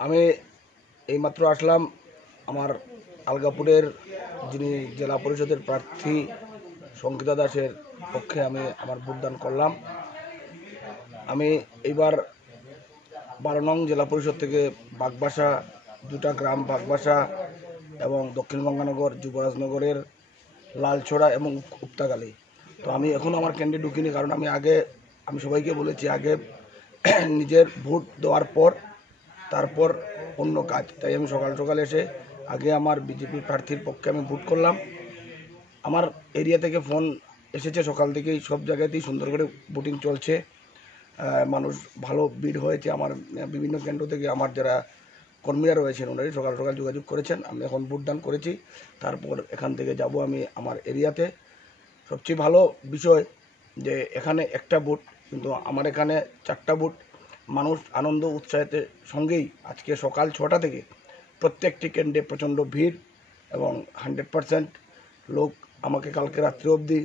আমি এইমাত্র আসলাম আমার আলগাপুরের যিনি জেলা পরিষদের প্রার্থী সংগীতা দাসের পক্ষে আমি আমার ভোটদান করলাম। আমি এইবার 12 নং জেলা পরিষদ থেকে বাগবাসা, দুটা গ্রাম বাগবাসা এবং দক্ষিণ গঙ্গানগর, যুবরাজনগরের লালছড়া এবং উপতাগালি। তো আমি এখন আমার কেন্দ্রে ঢুকিনি, কারণ আমি সবাইকে বলেছি আগে নিজের ভোট দেওয়ার পর তারপর অন্য কাজ। তাই আমি সকাল সকাল এসে আগে আমার বিজেপির প্রার্থীর পক্ষে আমি ভোট করলাম। আমার এরিয়া থেকে ফোন এসেছে সকাল থেকেই, সব জায়গাতেই সুন্দর করে ভোটিং চলছে, মানুষ ভালো ভিড় হয়েছে। আমার বিভিন্ন কেন্দ্র থেকে আমার যারা কর্মীরা রয়েছেন ওনারাই সকাল সকাল যোগাযোগ করেছেন। আমি এখন ভোটদান করেছি, তারপর এখান থেকে যাব আমি আমার এরিয়াতে। সবচেয়ে ভালো বিষয় যে এখানে একটা ভোট, কিন্তু আমার এখানে 4টা ভোট। মানুষ আনন্দ উৎসাহের সঙ্গেই আজকে সকাল 6টা থেকে প্রত্যেকটি কেন্দ্রে প্রচণ্ড ভিড় এবং 100% লোক আমাকে কালকে রাত্রে অবধি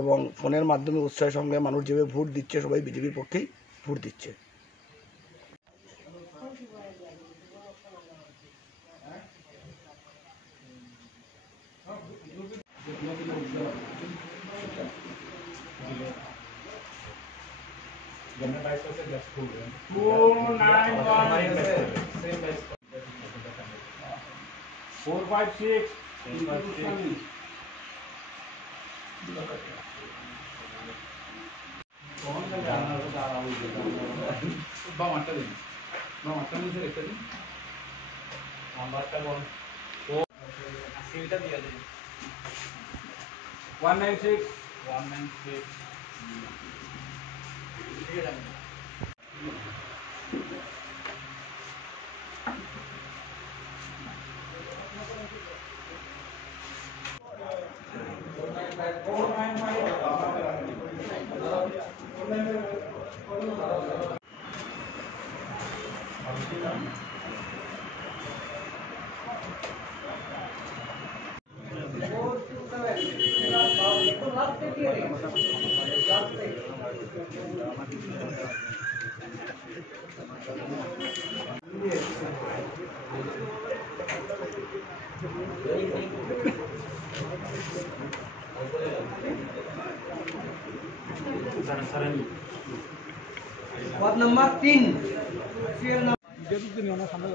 এবং ফোনের মাধ্যমে উৎসাহের সঙ্গে মানুষ যেভাবে ভোট দিচ্ছে, সবাই বিজেপির পক্ষেই ভোট দিচ্ছে। নাম্বারটা বল। 196 196 ঠিক আছে। वार्ड नंबर 3 আমরা